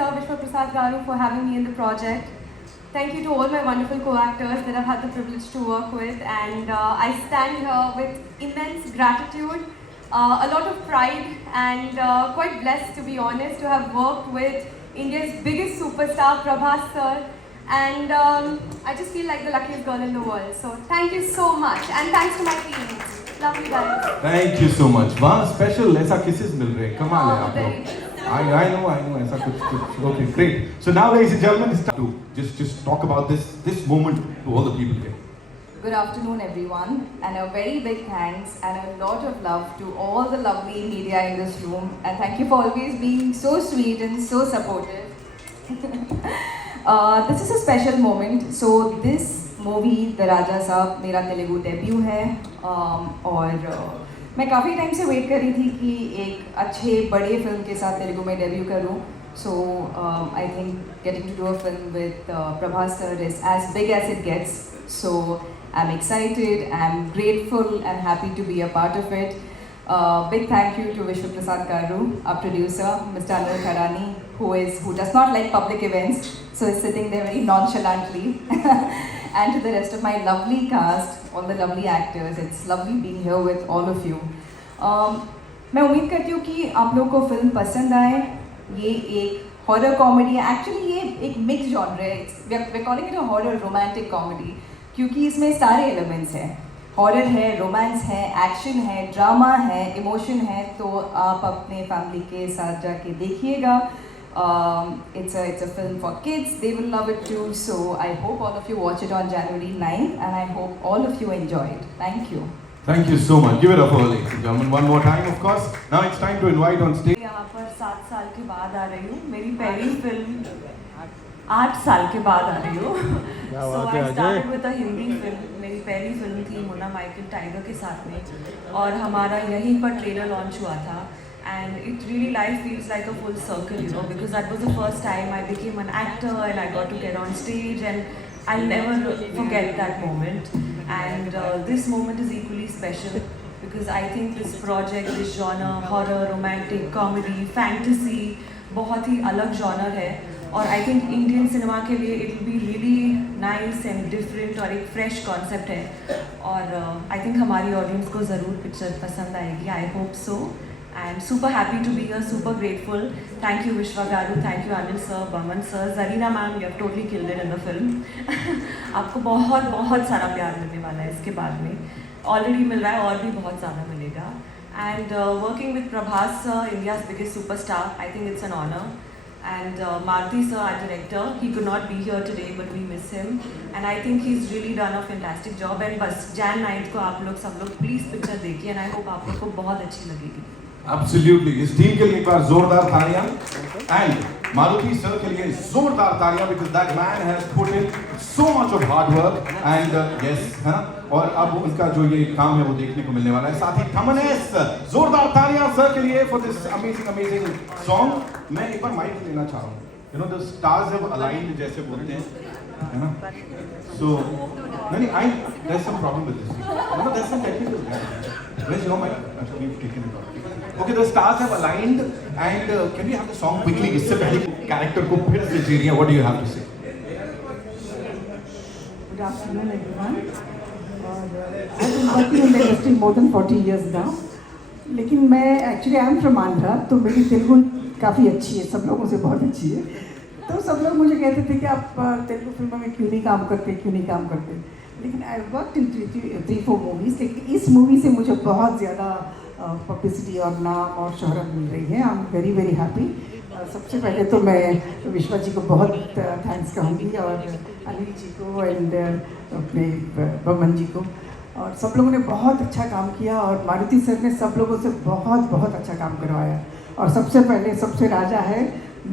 Sir Vishwa Prasad Garu for having me in the project. Thank you to all my wonderful co-actors that I've had the privilege to work with, and I stand here with immense gratitude, a lot of pride, and quite blessed, to be honest, to have worked with India's biggest superstar, Prabhas Sir, and I just feel like the luckiest girl in the world. So thank you so much, and thanks to my team. Love you guys. Thank you so much. वहाँ special ऐसा kisses मिल रहे हैं, कमाल है आप very लोग. I know ऐसा कुछ. Okay, great. So now, ladies and gentlemen, it's time to just talk about this moment to all the people here. Good afternoon, everyone, and a very big thanks and a lot of love to all the lovely media in this room, and thank you for always being so sweet and so supportive. This is a special moment. So this movie, The Raja Saab, मेरा Telugu debut है, और मैं काफ़ी time से wait कर रही थी कि एक अच्छे बड़े फिल्म के साथ तेलुगु में डेब्यू करूं. So I think getting to do a film with Prabhas sir is as big as it gets. So I'm excited, I'm grateful and happy to be a part of it. Big thank you to Vishwa Prasad Garu, our producer, Mr. Anil Karani, who does not like public events, so is sitting there very nonchalantly. And to the rest of my lovely cast, all the lovely actors, it's lovely being here with all of you. मैं उम्मीद करती हूँ कि आप लोगों को film पसंद आए. ये एक हॉरर कॉमेडी है. एक्चुअली ये एक मिक्स जॉनर है. we're calling it a horror romantic comedy क्योंकि इसमें सारे एलिमेंट्स हैं. हॉरर है, रोमांस है, एक्शन है, ड्रामा है, इमोशन है. तो आप अपने फैमिली के साथ जाके देखिएगा. It's a film for kids. They will love it too. So I hope all of you watch it on January 9th, and I hope all of you enjoy it. Thank you. Thank you so much. Give it up for ladies and gentlemen one more time, of course. Now it's time to invite on stage. यहाँ पर 7 साल के बाद आ रही हूँ. मेरी पहली film 8 साल के बाद आ रही हूँ. So I started with a Hindi film. मेरी पहली फिल्म थी मोना माइकल टाइगर के साथ में, और हमारा यहीं पर ट्रेलर लॉन्च हुआ था. And it really life feels like a full circle, you know, because that was the first time I became an actor and I got to get on stage, and I'll never forget that moment. And this moment is equally special because I think this project, this genre, horror, romantic, comedy, fantasy, बहुत ही अलग genre है. और I think Indian cinema के लिए it will be really nice and different और एक fresh concept है. और I think हमारी audience को ज़रूर picture पसंद आएगी. I hope so. I'm super happy to be here, super grateful. Thank you Vishwa Garu, thank you Anil sir, Baman sir, Zarina ma'am, you have totally killed it in the film. आपको बहुत बहुत सारा प्यार मिलने वाला है इसके बाद में. Already मिल रहा है और भी बहुत ज़्यादा मिलेगा. And working with Prabhas sir, India's biggest superstar, I think it's an honor. And Maruti sir, our director, he could not be here today, but we miss him. And I think he's really done a fantastic job. And बस Jan 9th को आप लोग सब लोग please picture देखिए, and I hope आप लोग को बहुत अच्छी लगेगी. Absolutely. इस टीम के लिए एक बार जोरदार तालियां. And मारुति सर के लिए जोरदार तालियां because that man has put in so much of hard work and yes, है ना. और अब उनका जो ये काम है वो देखने को मिलने वाला है. साथ ही थमनेस जोरदार तालियां सर के लिए for this amazing song. मैं एक बार माइक लेना चाह रहा हूँ. You know the stars have aligned जैसे बोलते हैं, है ना. So there's some problem with this. You know there's some technical. Where's your mic? Actually, you've taken it off. Okay, the stars have aligned, and can we have the song quickly? इससे पहले character को फिर से जीरिए. What do you have to say? Good afternoon, everyone. I've been working in the industry more than 40 years now. लेकिन मैं actually I'm from Andhra, तो मेरी तेलुगु काफ़ी अच्छी है, सब लोगों से बहुत अच्छी है. तो सब लोग मुझे कहते थे कि आप तेलुगु फिल्मों में क्यों नहीं काम करते. लेकिन I worked in 3-4 movies. लेकिन इस मूवी से मुझे बहुत ज़्यादा पब्लिसिटी और नाम और शोहरत मिल रही है. I am very very happy. सबसे पहले तो मैं विश्वा जी को बहुत थैंक्स कहूँगी, और अनिल जी को एंड अपने बमन जी को, और सब लोगों ने बहुत अच्छा काम किया, और मारुति सर ने सब लोगों से बहुत अच्छा काम करवाया. और सबसे पहले सबसे राजा है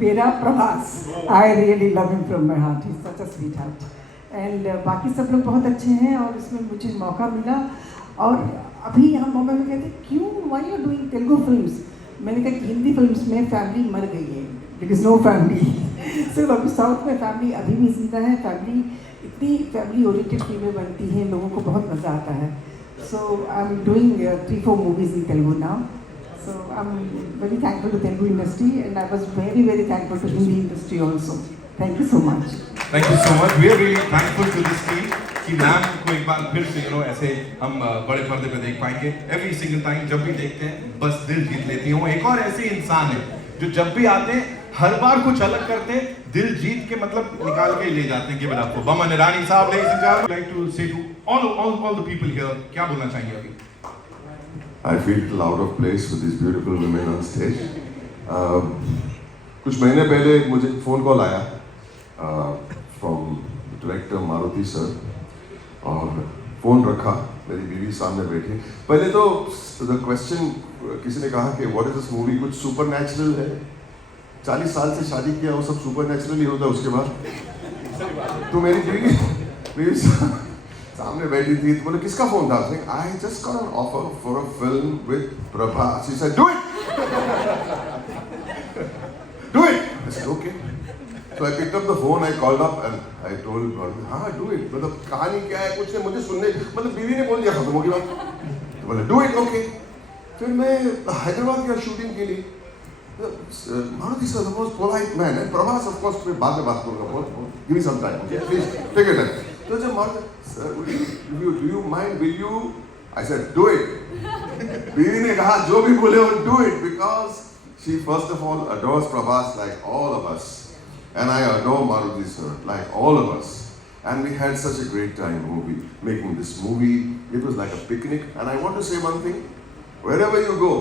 मेरा Prabhas. I really love him from my heart. He is such a sweet heart. And बाकी सब लोग बहुत अच्छे हैं, और इसमें मुझे मौका मिला. और अभी हम बॉम्बे में कहते क्यों why you doing Telugu films. मैंने कहा कि हिंदी फिल्म्स में फैमिली मर गई है, देयर इज़ नो फैमिली. सिर्फ अभी साउथ में फैमिली अभी भी जिंदा है. फैमिली इतनी फैमिली ओरिएंटेड फिल्में बनती हैं, लोगों को बहुत मज़ा आता है. So I am doing 3-4 movies in Telugu now. So I'm very thankful to Telugu industry, and I was very, very thankful to Hindi industry also. Thank you so much. Thank you so much. We are really thankful to this team कि ma'am को एक बार फिर से ऐसे हम बड़े पर्दे पे देख पाएंगे. Every single time जब भी देखते हैं बस दिल जीत लेती हैं. वो एक और ऐसे इंसान है जो जब भी आते हैं हर बार कुछ अलग करते हैं, दिल जीत के मतलब निकाल के ले जाते हैं. केवल आपको बमन ईरानी साहब ladies and gentlemen, like to say to all the people here, क्या बोलना चाहेंगे अभी? I feel a little out of place with these beautiful women on stage. कुछ महीने पहले मुझे फ़ोन कॉल आया from डायरेक्टर मारुति सर, और फ़ोन रखा, मेरी बीवी सामने बैठी. पहले तो the question किसी ने कहा कि what is this movie, कुछ सुपर नेचुरल है. 40 साल से शादी किया, वो सब सुपर नेचुरल ही होता है उसके बाद. तो मेरी बीवी सामने बैठी थी, तो बोले किसका फोन था? I just got an offer for a film with Prabhas. She said do it, do it. I said okay. So I picked up the phone, I called up and I told हाँ do it. मतलब कहानी क्या है कुछ नहीं मुझे सुनने, मतलब बीवी ने बोल दिया खत्म हो गई बात. तो बोले डू इट ओके. फिर मैं हैदराबाद गया शूटिंग के लिए. Maruti sir the most polite man, and Prabhas of course मैं बाद में बात करूंगा. Give me some time, please take your time. तो जब Maruti sir do you mind, will you? I said do it. बीवी ने कहा जो भी बोले वो do it, because she first of all adores Prabhas like all of us, and I adore Maruti sir like all of us, and we had such a great time making this movie. It was like a picnic, and I want to say one thing, wherever you go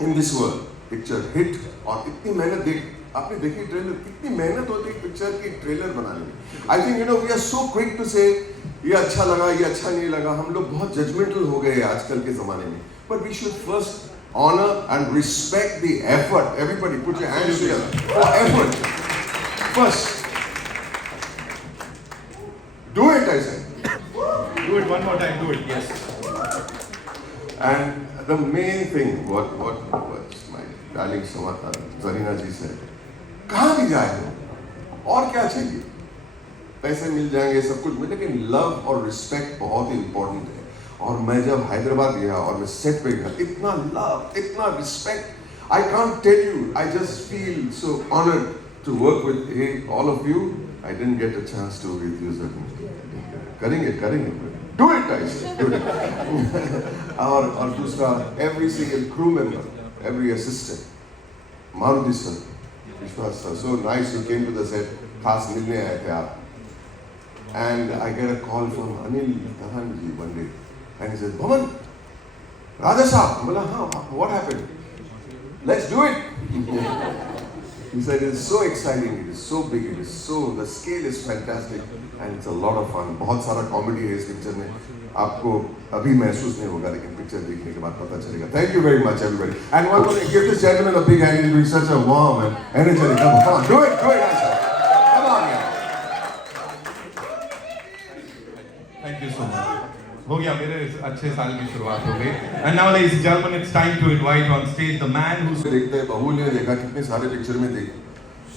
in this world, picture hit और इतनी मेहनत देख आपने देखी trailer, कितनी मेहनत होती है पिक्चर की ट्रेलर बनाने में. I think we are so quick to say ये अच्छा लगा ये अच्छा नहीं लगा. हम लोग बहुत जजमेंटल हो गए आजकल के जमाने में. But we should first honour and respect the effort. Everybody put your hands together for effort first. Do it. I said Do it one more time. Do it. Yes. and the main thing what my darling Zarina ji said, कहाँ भी जाए हो और क्या चाहिए, पैसे मिल जाएंगे सब कुछ, लेकिन लव और रिस्पेक्ट बहुत ही इंपॉर्टेंट है. और मैं जब हैदराबाद गया और मैं सेट पे गया, इतना लव इतना respect, I can't tell you. I just feel so honoured to work with all of you. I didn't get a chance to with you sir. करेंगे डू इट. आई से और दूसरा every single crew member, every assistant, Maruti sir, Vishwas sir, so nice you came to the set. खास मिलने आए थे आप. And I get a call from Anil Tahan ji one day, and he says, "Bhavan, Raja Saab." बोला हाँ, what happened? Let's do it. He said it's so exciting, it is so big, it is so, the scale is fantastic, and it's a lot of fun. बहुत सारा comedy है इस picture में. आपको अभी महसूस नहीं होगा, लेकिन पिक्चर देखने के बाद पता चलेगा. Thank you very much everybody. And one more, give this gentleman a big hand. He's doing such a warm and energetic. Come on, do it, Aisha. Come on, yeah. Thank you so much. हो गया, मेरे अच्छे साल की शुरुआत हो गई. And now ladies and gentlemen, it's time to invite on stage the man who's देखते हैं, बहू ने देखा कितने सारे पिक्चर में देख.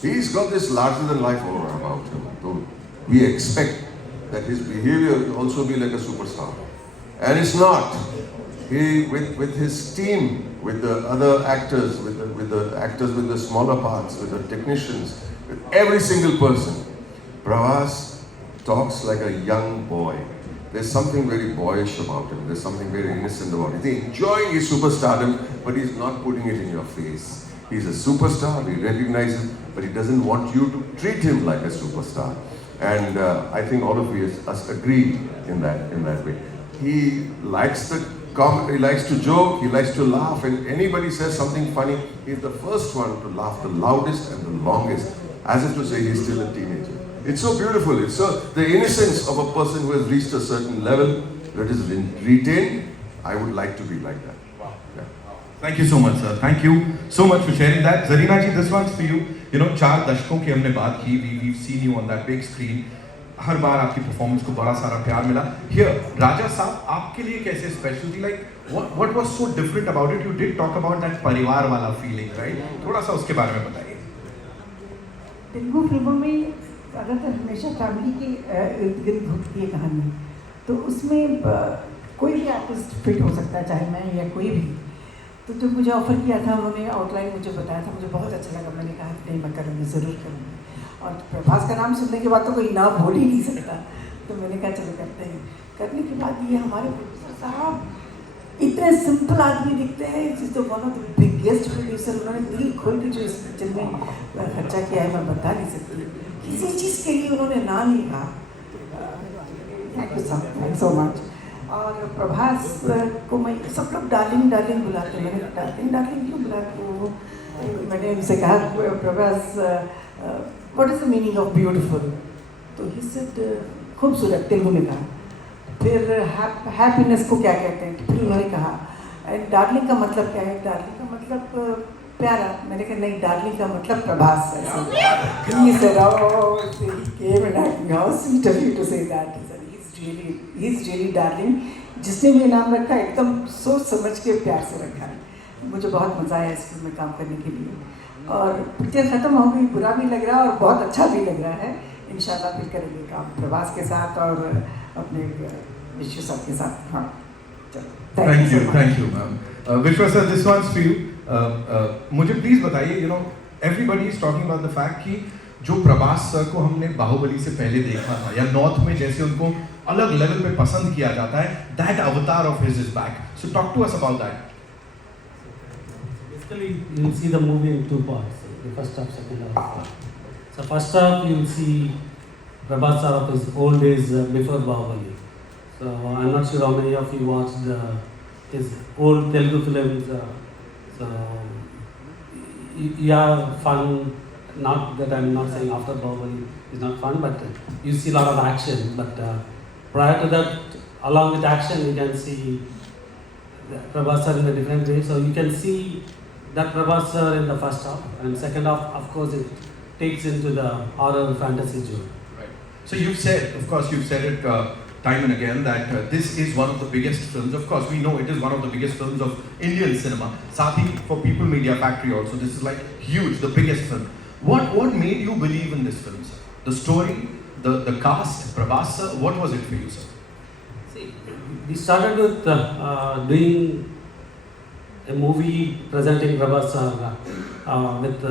He's got this larger than life aura about him. So we expect that his behavior will also be like a superstar, and it's not. He with his team, with the other actors, with the actors with the smaller parts, with the technicians, with every single person, Prabhas talks like a young boy. There's something very boyish about him. There's something very innocent about him. He's enjoying his superstardom, but he's not putting it in your face. He's a superstar. He recognizes, but he doesn't want you to treat him like a superstar. And I think all of us agree in that way. He likes the comedy, he likes to joke, he likes to laugh, and anybody says something funny, he's the first one to laugh the loudest and the longest, as if to say he's still a teenager. It's so beautiful. It's so the innocence of a person who has reached a certain level that is retained. I would like to be like that. Yeah. Thank you so much, sir. Thank you so much for sharing that. Zarina ji, this one's for you. 4 दशकों की हमने बात की. We've seen you on that big screen. हर बार आपकी performance को बड़ा सारा प्यार मिला. Here, राजा साहब आपके लिए कैसे स्पेशल थी? Like what was so different about it? You did talk about that परिवार वाला feeling, right? थोड़ा सा उसके बारे में बताइए. तेलुगु फिल्मों में ज़्यादातर हमेशा फैमिली के इर्द गिर्द होती है कहानी. तो उसमें कोई भी आर्टिस्ट फिट हो सकता है, चाहे मैं या कोई भी. तो जब मुझे ऑफ़र किया था, उन्होंने आउटलाइन मुझे बताया था, मुझे बहुत अच्छा लगा। मैंने कहा नहीं, मैं करूँगी, ज़रूर करूँगी। और प्रभास का नाम सुनने के बाद तो कोई ना बोल ही नहीं सकता, तो मैंने कहा चलो करते हैं। करने के बाद ये हमारे प्रोड्यूसर साहब इतने सिंपल आदमी दिखते हैं, इस तो one of the biggest producer. उन्होंने दिल खोल के जो इस पिक्चर में खर्चा किया है मैं बता नहीं सकती। किसी चीज़ के लिए उन्होंने ना नहीं कहा। Thank so much. और प्रभास को मैं सब लोग डार्लिंग डार्लिंग बुलाते हैं। मैंने डार्लिंग डार्लिंग क्यों बुलाते हो? मैंने उनसे कहा Prabhas what is the meaning of beautiful? तो ही सेड खूबसूरत, तेलुगु में कहा। फिर हैप्पीनेस को क्या कहते हैं? फिर उन्होंने कहा एंड डार्लिंग का मतलब क्या है? डार्लिंग का मतलब प्यारा। मैंने कहा नहीं, डार्लिंग का मतलब प्रभास है। He said, oh, he came and asked me, how sweet of you to say that. He said, he's really darling. जिसने भी नाम रखा एकदम सोच समझ के प्यार से रखा है। मुझे बहुत मज़ा आया इस फिल्म में काम करने के लिए। और पिक्चर ख़त्म हो गई, बुरा भी लग रहा है और बहुत अच्छा भी लग रहा है। इंशाल्लाह फिर करेंगे काम प्रभास के साथ और अपने विश्व साहब के साथ। हाँ, चलो। Thank you, ma'am. Vishwa sir, this one's for you. मुझे प्लीज बताइए, you know, everybody is talking about the fact कि जो प्रभास सर को हमने बाहुबली से पहले देखा था या नॉर्थ में जैसे उनको अलग लेवल पे पसंद किया जाता है, that avatar of his is back. So talk to us about that. Basically, you'll see the movie in two parts, the first half, second half. So first half, you'll see Prabhas sir of his old days before Bahubali. So I'm not sure how many of you watched his old Telugu films. So you have fun. Not that I'm not saying after Bahubali is not fun, but you see a lot of action. But prior to that, along with action, you can see Prabhas sir in a different way. So you can see that Prabhas sir in the first half, and second half, of course, it takes into the horror fantasy genre. Right. So you've said, of course, you've said it time and again that this is one of the biggest films. Of course, we know it is one of the biggest films of Indian cinema. Sathi for People Media Factory also, this is like huge, the biggest film. What made you believe in this film, sir? The story, the cast, Prabhas sir, what was it for you, sir? See, we started with doing a movie presenting Prabhas sir with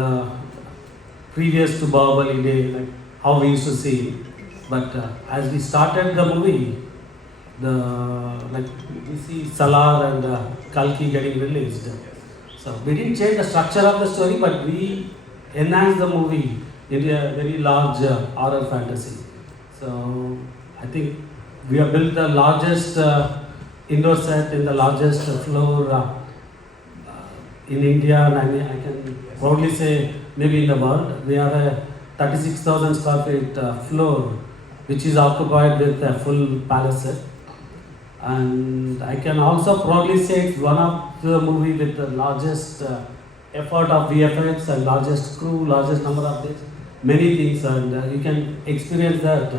previous to Bahubali day, like how we used to see him. But as we started the movie, we see Salar and Kalki getting released. So we didn't change the structure of the story, but we enhanced the movie into a very large horror fantasy. So I think we have built the largest indoor set in the largest floor in India, and I can proudly say maybe in the world. We have a 36,000 square feet floor, which is occupied with a full palace set. And I can also proudly say it's one of the movie with the largest effort of VFX and largest crew, largest number of days, many things, and you can experience that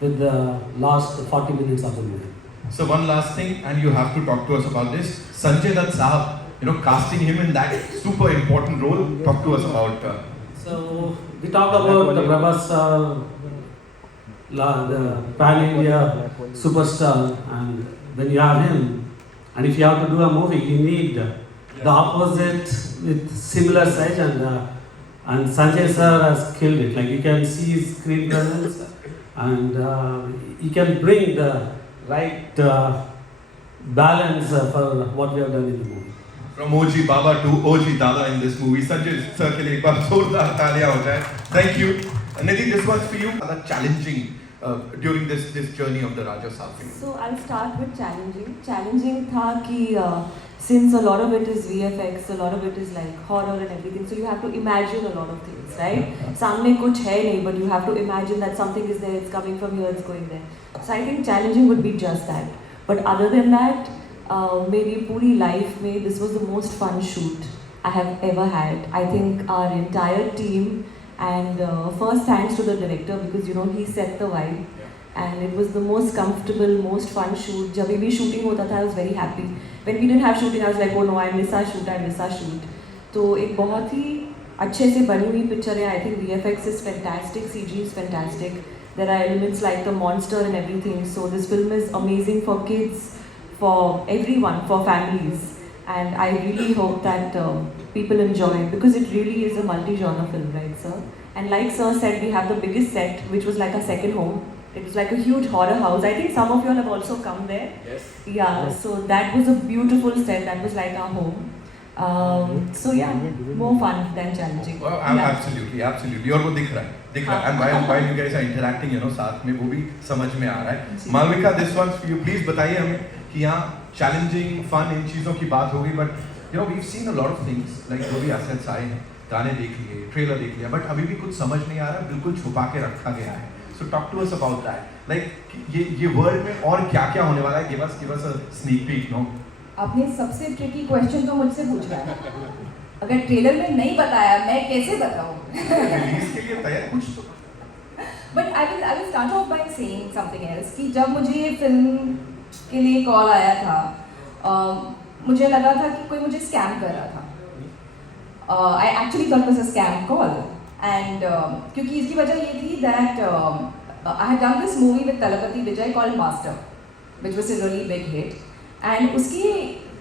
with the last 40 minutes of the movie. So one last thing, and you have to talk to us about this. Sanjay Dutt Sahab, you know, casting him in that super important role. Talk to us about. So we talked about the Prabhas, the pan-India superstar, and when you have him, and if you have to do a movie, you need the opposite with similar size, and Sanjay sir has killed it. Like you can see his screen presence, and he can bring the right balance for what we have done in the movie. From OG Baba to OG Dada in this movie, Sanjay sir के लिए एक बार जोरदार तालियां हो जाए. Thank you. Nidhi, this was for you. Challenging during this journey of the Raja Saab. So I'll start with challenging. Challenging था कि since a lot of it is VFX, a lot of it is like horror and everything, so you have to imagine a lot of things, right? सामने कुछ है नहीं, but you have to imagine that something is there, it's coming from here, it's going there. So I think challenging would be just that. But other than that, मेरी पूरी life में this was the most fun shoot I have ever had. I think our entire team, and first thanks to the director because you know he set the vibe. And it was the most comfortable, most fun shoot. जब भी shooting होता था, I was very happy. When we didn't have shooting, I was like, oh no, I miss our shoot. तो एक बहुत ही अच्छे से बनी हुई picture है. I think VFX is fantastic, CG is fantastic. There are elements like the monster and everything. So this film is amazing for kids, for everyone, for families. and I really hope that people enjoy it, because it really is a multi-genre film, right, sir? And like sir said, we have the biggest set, which was like a second home. It was like a huge horror house. I think some of you all have also come there. Yes. Yeah, Yes. so that was a beautiful set. That was like our home. So yeah, more fun than challenging. Well, Yeah. absolutely. और वो दिख रहा है. And while you guys are interacting, you know, साथ में वो भी समझ में आ रहा है. जी. Malvika, this one's for you. Please बताइए हमें कि यहाँ challenging, fun इन चीज़ों की बात हो गई, but you know we've seen a lot of things, like जो भी assets आए हैं, गाने देख लिए, ट्रेलर देख लिया, but अभी भी कुछ समझ नहीं आ रहा, बिल्कुल छुपा के रखा गया है. So talk to us about that. Like ये वर्ल्ड में और क्या होने वाला है? Give us a sneak peek, no? आपने सबसे ट्रिकी क्वेश्चन तो मुझसे पूछ रहा है। अगर ट्रेलर में नहीं बताया मैं कैसे बताऊँ? रिलीज के लिए तैयार कुछ तो. But I will start of by saying something else कि जब मुझे ये फिल्म के लिए कॉल आया था, मुझे लगा था कि कोई मुझे स्कैम कर रहा था। I actually thought was a scam call, and क्योंकि इसकी वजह ये थी that I had done this movie with Thalapathy Vijay called master, which was a really big hit, and उसकी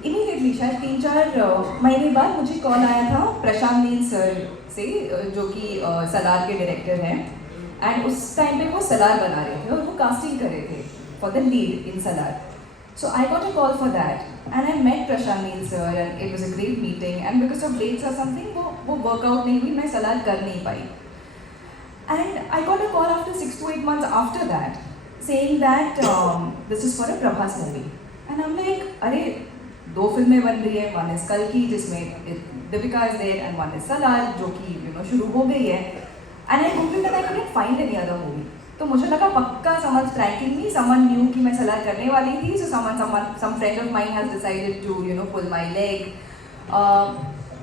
इमीडिएटली शायद 3-4 महीने बाद मुझे कॉल आया था प्रशांत नील सर से, जो कि सलार के डायरेक्टर हैं, एंड उस टाइम पे वो सलार बना रहे थे और वो कास्टिंग कर रहे थे for the lead in Salaar. So I got a call for that, and I met Prashant Neel sir, and it was a great meeting. And because of dates or something, वो workout नहीं हुई, मैं सलार कर नहीं पाई. And I got a call after 6 to 8 months after that, saying that this is for a Prabhas movie. And I'm like, अरे 2 फिल्में बन रही है, one is कल की जिसमें Deepika is there, and one is Salaar जो कि शुरू हो गई है. And I googled and I couldn't find any other movie. तो मुझे लगा पक्का someone's pranking me, someone knew कि मैं सलार करने वाली थी, so some friend of mine has decided to pull my leg,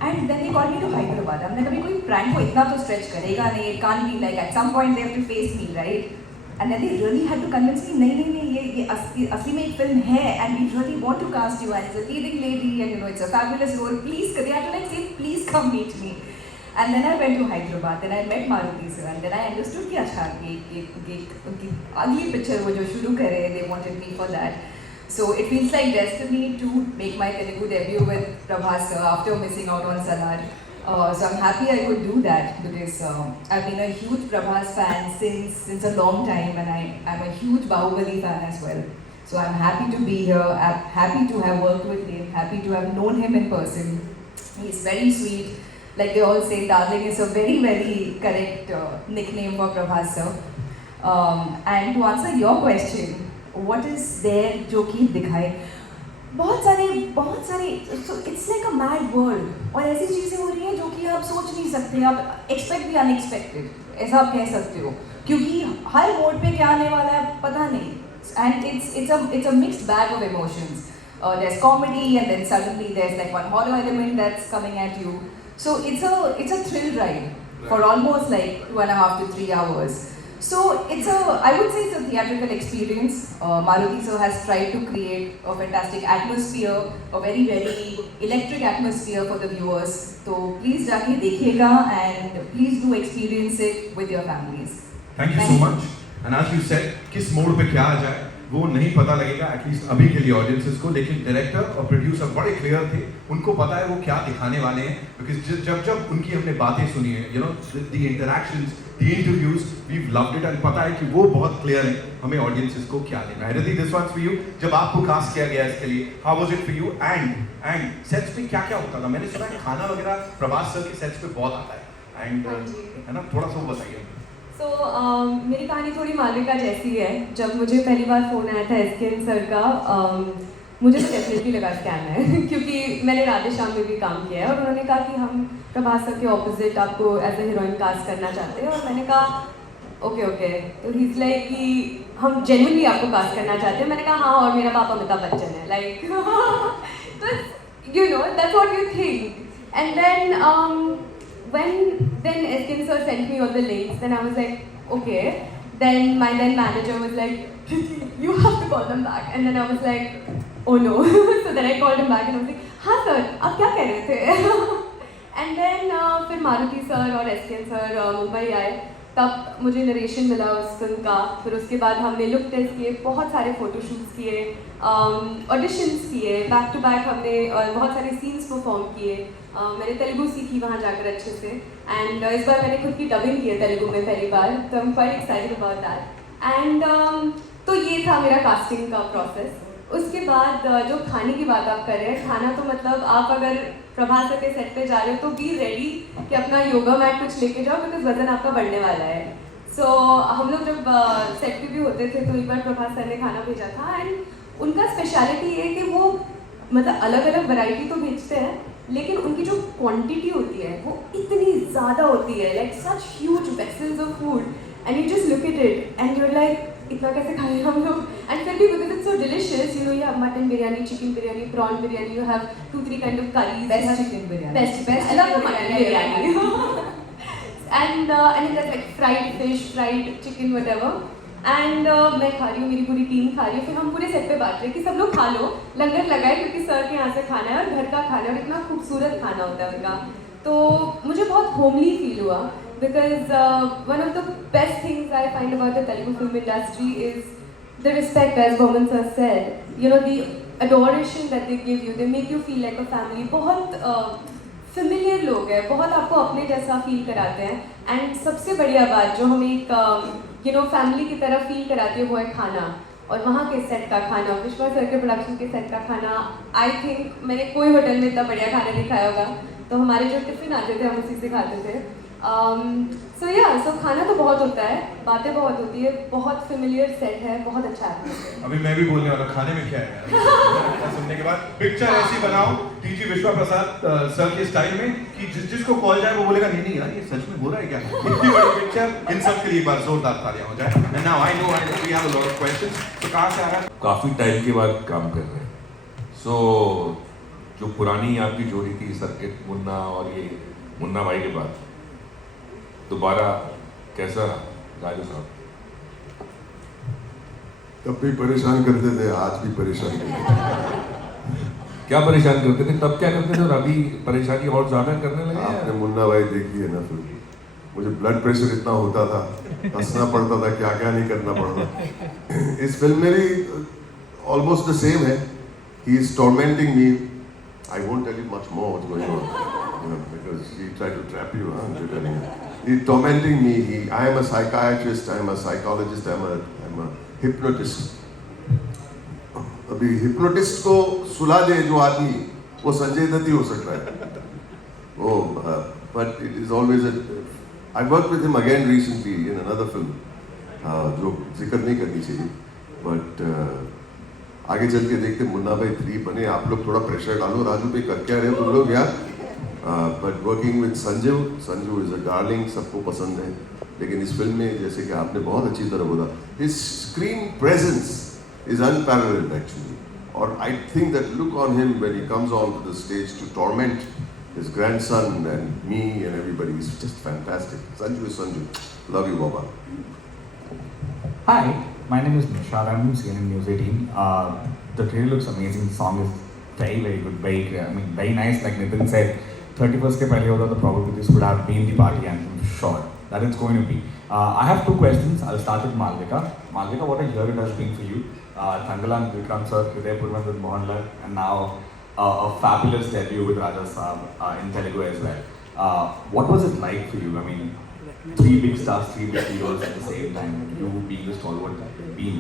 and then they called me to Hyderabad. हमने कभी कोई prank को इतना तो stretch करेगा नहीं, it can't be like at some point they have to face me, right? And then they really had to convince me, नहीं ये असली में एक फिल्म है, and we really want to cast you, and it's a leading lady, and it's a fabulous role, please, they had to like say please come meet me. And then I went to Hyderabad, then I met Maruti sir, and then I understood कि अच्छा उनकी अगली picture वो जो शुरू करे, they wanted me for that. So it feels like destiny to make my Telugu debut with Prabhas sir after missing out on Salar. So I'm happy I could do that, because I've been a huge Prabhas fan since a long time, and I'm a huge Bahubali fan as well. So I'm happy to be here. I'm happy to have worked with him. Happy to have known him in person. He's very sweet. Like they all say, darling is a very, very correct nickname for Prabhas sir. And to answer your question, what is there जो कि दिखाए? बहुत सारे so it's like a mad world, और ऐसी चीज़ें हो रही हैं जो कि आप सोच नहीं सकते, आप expect the unexpected, ऐसा आप कह सकते हो, क्योंकि हर मोड पे क्या आने वाला है पता नहीं, and it's a mixed bag of emotions. There's comedy, and then suddenly there's like one horror element that's coming at you. So it's a thrill ride for almost like 2.5 to 3 hours. So I would say it's a theatrical experience. Maruti sir has tried to create a fantastic atmosphere, a very, very electric atmosphere for the viewers. So please जाके देखिएगा, and please do experience it with your families. Thank you so much. And as you said, किस mode पे क्या आ जाए वो नहीं पता लगेगा, एटलीस्ट अभी के लिए ऑडियंसेस को, लेकिन डायरेक्टर और प्रोड्यूसर बड़े क्लियर थे, उनको पता है वो क्या दिखाने वाले हैं, बिकॉज जब उनकी हमने बातें सुनी है, the interactions, the interviews, we loved it, and पता है कि वो बहुत क्लियर है हमें ऑडियंसेस को क्या देना है. Riddhi, this one's for you. जब आपको कास्ट किया गया इसके लिए, how was it for you, and sets पे क्या होता था? मैंने सुना है खाना वगैरह प्रभास सर के सेट्स पे बहुत आता है, एंड है ना, थोड़ा सा वो बताइए. So, मेरी कहानी थोड़ी मालविका जैसी है. जब मुझे पहली बार फ़ोन आया था SKN सर का, मुझे तो डेफिनेटली लगा स्कैम है क्योंकि मैंने राधे श्याम में भी काम किया है, और उन्होंने कहा कि हम प्रभास सर के ऑपोजिट आपको एज ए हीरोइन कास्ट करना चाहते हैं, और मैंने कहा ओके. तो ही इज़ लाइक कि हम जेन्युइनली आपको कास्ट करना चाहते हैं. मैंने कहा हाँ, और मेरा पापा अमिताभ बच्चन है, लाइक तो that's what you think. And then when SKN sir sent me all the links, then I was like, okay. Then my then manager was like, you have to call them back. And then I was like, oh no. So then I called him back and I was like, हाँ sir, आप क्या कह रहे थे? And then फिर Maruti sir और SKN sir Mumbai आए, तब मुझे नरेशन मिला उस फिल्म का। फिर उसके बाद हमने लुक टेस्ट किए, बहुत सारे फ़ोटोशूट्स किए, ऑडिशंस किए, बैक टू बैक हमने बहुत सारे सीन्स परफॉर्म किए। मैंने तेलुगु सीखी वहाँ जाकर अच्छे से, एंड इस बार मैंने खुद की डबिंग की है तेलुगु में पहली बार, तो I am quite excited about that. And तो ये था मेरा कास्टिंग का प्रोसेस। उसके बाद जो खाने की बात आप कर रहे हैं, खाना तो मतलब आप अगर प्रभास सर के सेट पे जा रहे हो तो बी रेडी कि अपना योगा मैट कुछ लेके जाओ, बिकॉज वजन आपका बढ़ने वाला है। सो हम लोग जब सेट पे भी होते थे तो एक बार प्रभास सर ने खाना भेजा था, एंड उनका स्पेशलिटी ये कि वो मतलब अलग अलग वैरायटी तो भेजते हैं, लेकिन उनकी जो क्वांटिटी होती है वो इतनी ज़्यादा होती है, like such huge vessels of food, and you just look at it and you're like इतना कैसे खाए हम लोग। एंड फिर भी because it's so delicious, you know, you have mutton biryani, chicken biryani, prawn biryani, you have 2-3 kind of curries. Best chicken biryani. Best. I love the mutton biryani. and then there's like fried fish, fried chicken, whatever. And मैं खा रही हूँ, मेरी पूरी team खा रही है, फिर हम पूरे सेट पे बांट रहे हैं कि सब लोग खा लो, लंगर लगाए, क्योंकि सर के यहाँ से खाना है और घर का खाना है और इतना खूबसूरत खाना होता है उनका। तो मुझे बहुत होमली फील हुआ, because one of the best things I find about the Telugu film industry is the respect, as Boman sir said. You know, the adoration that they give you, they make you feel like a family. बहुत familiar लोग हैं, बहुत आपको अपने जैसा feel कराते हैं। And सबसे बढ़िया बात जो हमें एक यू नो फैमिली की तरह फील कराती है वो है खाना, और वहाँ के सेट का खाना, विश्वा सर के प्रोडक्शन के सेट का खाना। आई थिंक मैंने कोई होटल में इतना बढ़िया खाना नहीं खाया होगा। तो हमारे जो टिफिन आते थे हम उसी से खाते थे। सो खाना तो बहुत होता है, बातें बहुत होती है, बहुत फेमिलियर सेट है, बहुत अच्छा है। अभी मैं भी बोलने वाला, खाने में क्या है सुनने के बाद। पिक्चर ऐसी बनाओ टीजी विश्वा प्रसाद सर के स्टाइल में कि जिसको कॉल जाए वो बोलेगा नहीं नहीं यार ये सच में हो रहा है क्या। इतनी बड़ी पिक्चर, इन सब के लिए एक बार जोरदार तालियां हो जाए। And now I know we have a lot of questions. तो कहां से आ रहा है? काफ़ी टाइम के बाद काम कर रहे हैं। सो जो पुरानी आपकी जोड़ी थी सर्किट मुन्ना और ये मुन्ना भाई के बाद दोबारा कैसा राजू साहब? तब भी परेशान करते थे, आज भी परेशान करते थे। क्या परेशान करते थे तब, क्या करते थे और अभी परेशानी और ज़्यादा करने लगे? आपने मुन्ना भाई देखी है ना फिल्म, मुझे ब्लड प्रेशर इतना होता था, हंसना पड़ता था, क्या क्या नहीं करना पड़ता। इस फिल्म में भी ऑलमोस्ट द सेम है। He is tormenting me. I won't tell you much more what's going on because he tried to trap you, he's tormenting me. I am a psychiatrist, I am a psychologist, I am a hypnotist. अभी hypnotist को सुला दे जो आदमी, वो संजय दत्त ही हो सकता है। But it is always I worked with him again recently in another film, जो जिक्र नहीं करनी चाहिए, but आगे चल के देखते मुन्ना भाई 3 बने। आप लोग थोड़ा प्रेशर डालो राजू पे, कर क्या रहे हो तुम लोग यार। But working with Sanju is a darling, सबको पसंद है। लेकिन इस फिल्म में जैसे कि आपने बहुत अच्छी तरह बोला, his screen presence is unparalleled actually. और I think that look on him when he comes on to the stage to torment his grandson and me and everybody is just fantastic. Sanju is Sanju. Love you, Baba. Hi, my name is Nishad. I'm from CNN News 18. The trailer looks amazing. The song is very, very good. Very clear. I mean, very nice. Like Nitin said, 31st ke pehle hota, the probably this would have been the party anthem. Sure, that it's going to be. I have 2 questions. I'll start with Malvika. Malvika, what a year it has been for you. Thangalan, Vikram sir, Hriday Purvan with Mohanlal, and now a fabulous debut with Raja Saab in Telugu as well. What was it like for you? I mean, 3 big stars, 3 big heroes at the same time, you being the stalwart being.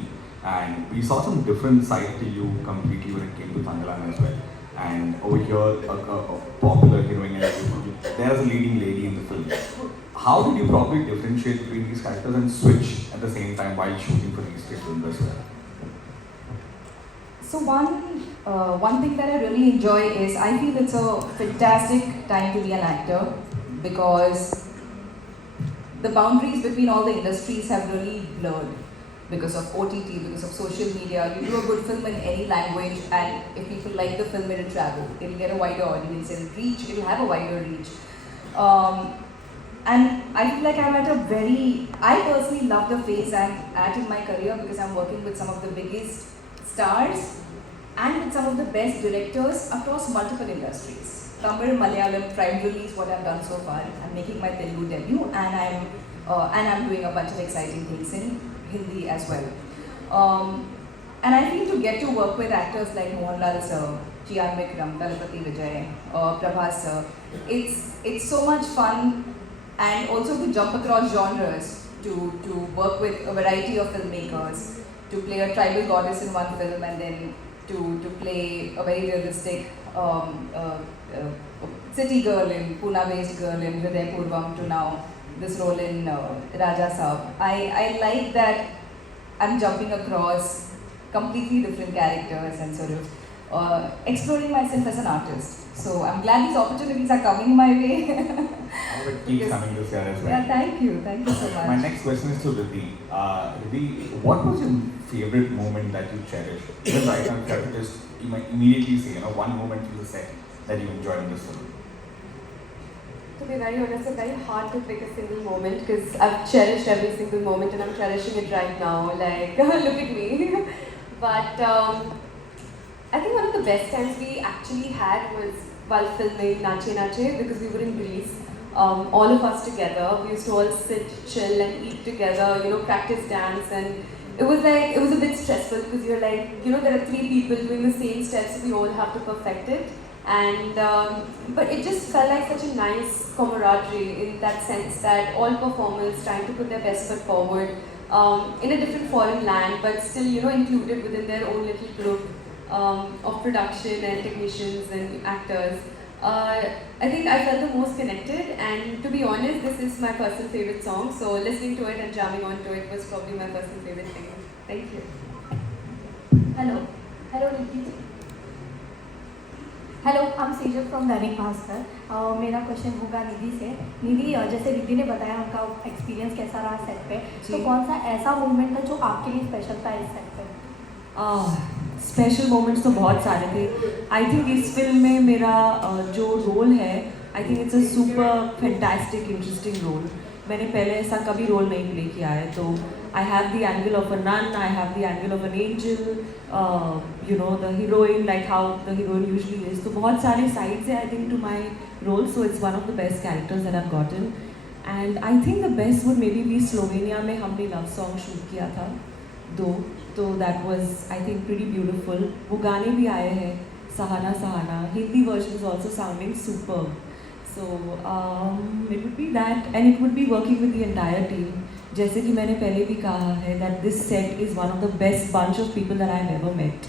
And we saw some different side to you completely when it came to Thangalan as well. And over here, a popular heroine, and there's a leading lady in the film. How did you probably differentiate between these characters and switch at the same time while shooting for these 3 films as well? So one thing that I really enjoy is I feel it's a fantastic time to be an actor, because the boundaries between all the industries have really blurred because of OTT, because of social media. You do a good film in any language, and if people like the film, it'll travel. It'll get a wider audience, it'll have a wider reach. And I feel like I personally love the phase I'm at in my career, because I'm working with some of the biggest stars and with some of the best directors across multiple industries. Tamil Malayalam triumvirally is what I've done so far. I'm making my Telugu debut, and I'm doing a bunch of exciting things in Hindi as well. And I feel to get to work with actors like Mohanlal sir, G.R. Vikram, Talapati Vijay, Prabhas sir, it's so much fun, and also to jump across genres, to work with a variety of filmmakers, to play a tribal goddess in one film, and then to play a very realistic city girl in Pune-based girl in Hriday Purvam, to now this role in Raja Saab. I like that I'm jumping across completely different characters and sort of exploring myself as an artist. So I'm glad these opportunities are coming my way. It keeps coming this year as well. Yeah, thank you so much. My next question is to Riddhi. Riddhi, what was your favorite moment that you cherished? Even right now, if you just immediately say, one moment from the set that you enjoyed in this film. To be very honest, it's very hard to pick a single moment because I've cherished every single moment and I'm cherishing it right now. Like, look at me. But I think one of the best times we actually had was while filming Nache Nache, because we were in Greece. All of us together, we used to all sit, chill and eat together, practice dance, and it was a bit stressful because you're like, there are 3 people doing the same steps, we all have to perfect it. And but it just felt like such a nice camaraderie in that sense that all performers trying to put their best foot forward in a different foreign land, but still included within their own little group of production and technicians and actors. I think I felt the most connected, and to be honest, this is my personal favorite song, so listening to it and jamming onto it was probably my personal favorite thing. Thank you. Hello, Riddhi. Hello, I am Sejal from Dainik Bhaskar. मेरा question होगा निधि से. निधि, जैसे रिद्धि ने बताया उनका experience कैसा रहा set पे, तो कौन सा ऐसा मोमेंट था जो आपके लिए स्पेशल था इस सेट पे? स्पेशल मोमेंट्स तो बहुत सारे थे. आई थिंक इस फिल्म में मेरा जो रोल है, I think it's a super fantastic interesting role. मैंने पहले ऐसा कभी रोल नहीं प्ले किया है, तो I have the angle of a nun, I have the angle of an angel, the heroine, like how the heroine usually is. तो बहुत सारे साइड्स है I think to my role, so it's one of the best characters that I have gotten. And I think the best would maybe Slovenia में हमने love song shoot किया था 2, तो that was I think pretty beautiful. वो गाने भी आए हैं, Sahana Sahana, Hindi version is also sounding superb. So it would be that, and it would be working with the entire team. जैसे कि मैंने पहले भी कहा है that this set is one of the best bunch of people that I've ever met.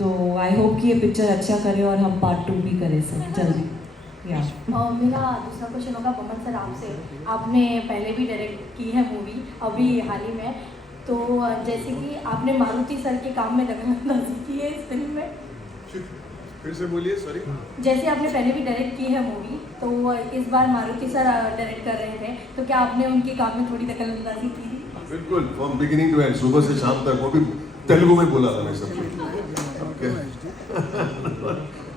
तो I hope कि ये पिक्चर अच्छा करे और हम पार्ट 2 भी करें सब जल्दी. मेरा दूसरा क्वेश्चन होगा पवन सर आपसे. आपने पहले भी डायरेक्ट की है मूवी, अभी हाल ही में, तो जैसे कि आपने मारुति सर के काम में दखलंदाजी की है इस फिल्म में. फिर से बोलिए, सॉरी. जैसे आपने पहले भी डायरेक्ट की है मूवी, तो इस बार मारुति सर डायरेक्ट कर रहे थे, तो क्या आपने उनके काम में थोड़ी दखलंदाजी की थी? बिल्कुल, फ्रॉम बिगिनिंग टू एंड, सुबह से शाम तक, वो भी तेलुगु में बोला था मैं सब.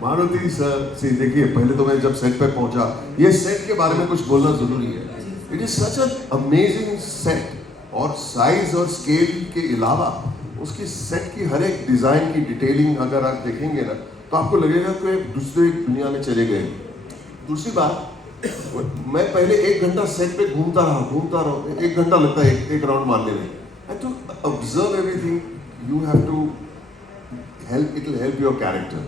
मारुति सर से देखिए, पहले तो मैं जब सेट पे पहुंचा, ये सेट के बारे में कुछ बोलना जरूरी है. It is such an amazing set, और साइज और स्केल के अलावा उसकी सेट की हर एक डिजाइन की डिटेलिंग अगर आप देखेंगे ना, तो आपको लगेगा कि दूसरे दुनिया में चले गए. दूसरी बात, मैं पहले 1 घंटा सेट पे घूमता रहा, 1 घंटा लगता है एक राउंड मारने में. And to observe everything, you have to help, it will help your character.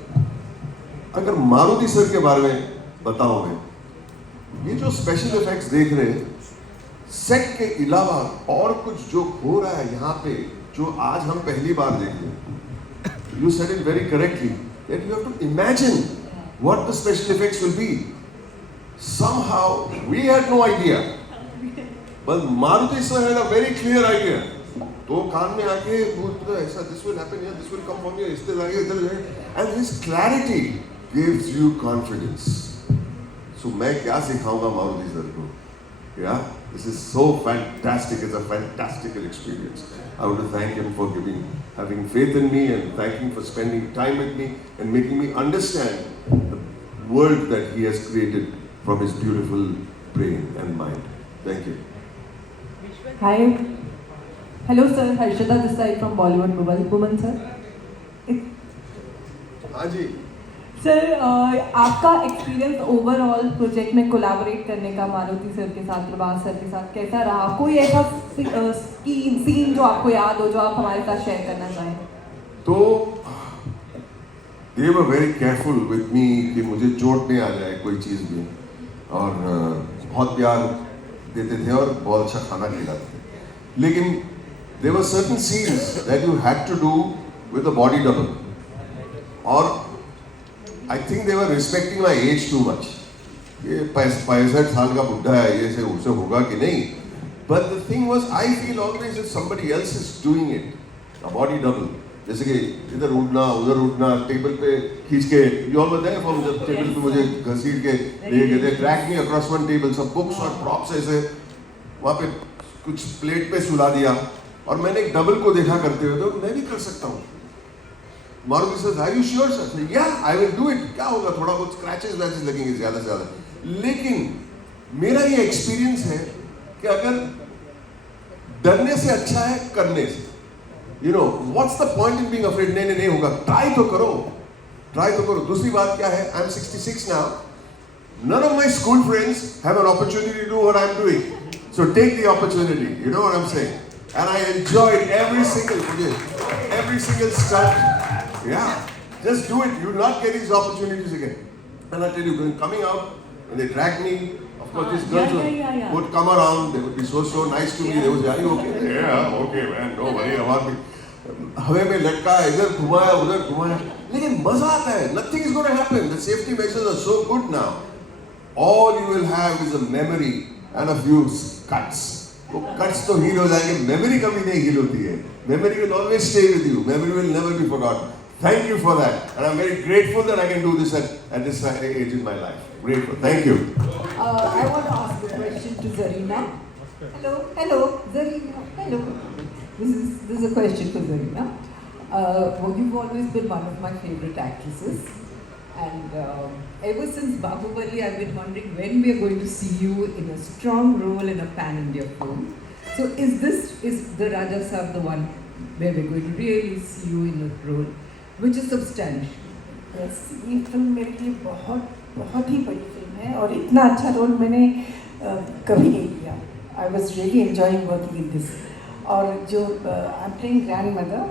अगर मारुति सर के बारे में बताऊं मैं, ये जो स्पेशल इफेक्ट्स देख रहे हैं, सेट के अलावा और कुछ जो हो रहा है यहाँ पे, जो आज हम पहली बार देख रहे हैं. You said it very correctly that you have to imagine what the special effects will be. Somehow we had no idea, but Maruti sir had a very clear idea. तो कान में आके बोलता ऐसा, this will happen here, this will come from here, इस तरह आगे इधर जाए, and his clarity gives you confidence. So मैं क्या सिखाऊंगा मारुति सर को? Yeah, this is so fantastic. It's a fantastical experience. I want to thank him for having faith in me, and thank him for spending time with me and making me understand the world that he has created from his beautiful brain and mind. Thank you. Hi. Hello sir, Harshita this side from Bollywood Woman sir. हाँ जी. Sir आपका experience overall project में collaborate करने का Maruti sir के साथ, Prabhas sir के साथ कैसा रहा? कोई ऐसा सीन जो आपको याद हो जो आप हमारे साथ शेयर करना चाहें? तो they were very careful with me कि मुझे चोट नहीं आ जाए कोई चीज़ भी, और बहुत प्यार देते थे और बहुत अच्छा खाना खिलाते थे. लेकिन there were certain scenes that you had to do with a body double, और I think they were respecting my age too much. ये 65 साल का बुढ़ा है, ये से उससे होगा कि नहीं. But the thing was, I feel always if somebody else is doing it, a body double, जैसे कि इधर उठना उधर उठना, टेबल पे खींच के, you all were there from the table पे मुझे घसीट के ले गए थे, drag me across one table, सब बुक्स और प्रॉप्स ऐसे वहाँ पे कुछ प्लेट पे सुला दिया, और मैंने एक डबल को देखा करते हुए, तो मैं भी कर सकता हूँ. Maruti sir, are you sure sir? Yeah, I will do it. क्या होगा, थोड़ा बहुत स्क्रैचेस वैचेस लगेंगे ज़्यादा से ज़्यादा. लेकिन मेरा ये एक्सपीरियंस है कि अगर डरने से अच्छा है करने से. You know, what's the point in being afraid? नहीं होगा, ट्राई तो करो, ट्राई तो करो. दूसरी बात क्या है, I'm 66 now. None of my school friends have an opportunity to do what I'm doing. So take the opportunity. You know what I'm saying? And I enjoyed every single stunt. Yeah, just do it. You'll not get these opportunities again. And I tell you, when coming out, when they dragged me, of course, these girls would come around. They would be so nice to me. They would say, "Are you okay?" Yeah, okay, man. No worry about me. हवे में लटका, इधर घुमाया, उधर घुमाया. लेकिन मजा आता है. Nothing is going to happen. The safety measures are so good now. All you will have is a memory and a few cuts. वो cuts तो heal हो जाएंगे. Memory कभी नहीं heal होती है. Memory will always stay with you. Memory will never be forgotten. Thank you for that, and I'm very grateful that I can do this at this age in my life. Grateful. Thank you. I want to ask a question to Zarina. Hello, Zarina. Hello. This is a question for Zarina. You've always been one of my favorite actresses, and ever since Bahubali, I've been wondering when we are going to see you in a strong role in a pan-India film. So, is the Raja Saab the one where we're going to really see you in a role which is substantial? Yes, ये film मेरे लिए बहुत ही बड़ी film है, और इतना अच्छा role मैंने कभी नहीं किया. I was really enjoying working in this. और जो I'm playing grandmother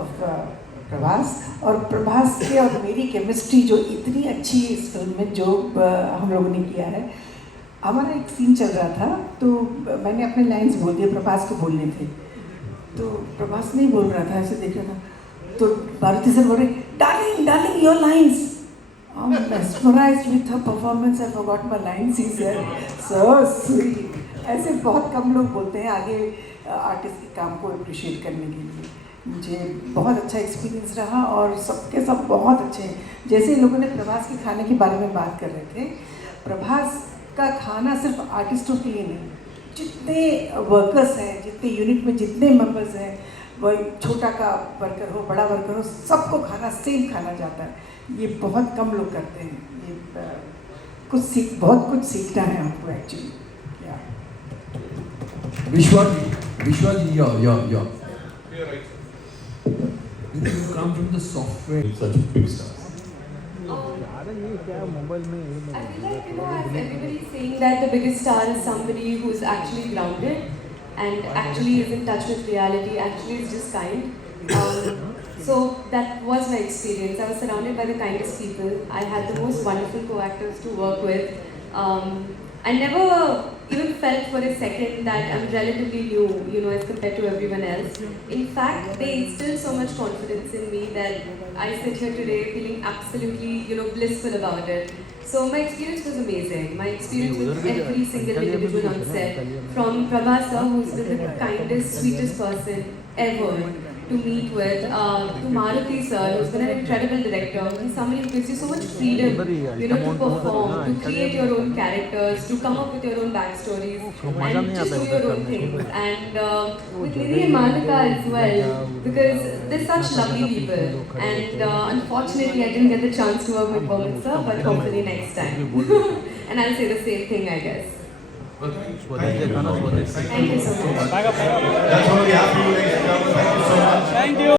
of Prabhas, और प्रभास के और मेरी केमिस्ट्री जो इतनी अच्छी है इस फिल्म में, जो हम लोगों ने किया है. हमारा एक सीन चल रहा था, तो मैंने अपने लाइंस बोल दिए, प्रभास को बोलने थे, तो प्रभास नहीं बोल रहा था, ऐसे देख रहा था. तो मारुति सर बोल रहे, darling your lines. I'm mesmerized with her performance. I forgot my lines. He said, so sweet. ऐसे बहुत कम लोग बोलते हैं आगे आर्टिस्ट के काम को अप्रिशिएट करने के लिए. मुझे बहुत अच्छा एक्सपीरियंस रहा, और सबके सब बहुत अच्छे हैं. जैसे लोगों ने प्रभास के खाने के बारे में बात कर रहे थे, प्रभास का खाना सिर्फ आर्टिस्टों के लिए नहीं, जितने वर्कर्स हैं, जितने यूनिट में जितने मेंबर्स हैं, वही छोटा का वर्कर हो, बड़ा वर्कर हो, सबको खाना सेम खाना जाता है. ये बहुत कम लोग करते हैं. ये बहुत कुछ सीखना है आपको actually. Vishwaji, yeah. You come from the software. Such big stars. I feel like, as everybody's saying that the biggest star is somebody who's actually grounded and actually is in touch with reality, actually is just kind. So that was my experience. I was surrounded by the kindest people. I had the most wonderful co-actors to work with. I never even felt for a second that I'm relatively new, as compared to everyone else. In fact, they instilled so much confidence in me that I sit here today feeling absolutely, blissful about it. So my experience was amazing. My experience with every single individual on set, from Prabhas sir, who's been the kindest, sweetest person ever to meet with, to Maruti sir, who's been an incredible director. He's somebody who gives you so much freedom, to perform, to create your own characters, to come up with your own backstories, and just do your own things. And with Nidhi and Malvika as well, because they're such lovely people. And unfortunately, I didn't get the chance to work with Boman sir, but hopefully next time. And I'll say the same thing, I guess. Thank you so much. Thank you so much. That's all we have for you, ladies and gentlemen. Thank you so much. Thank you.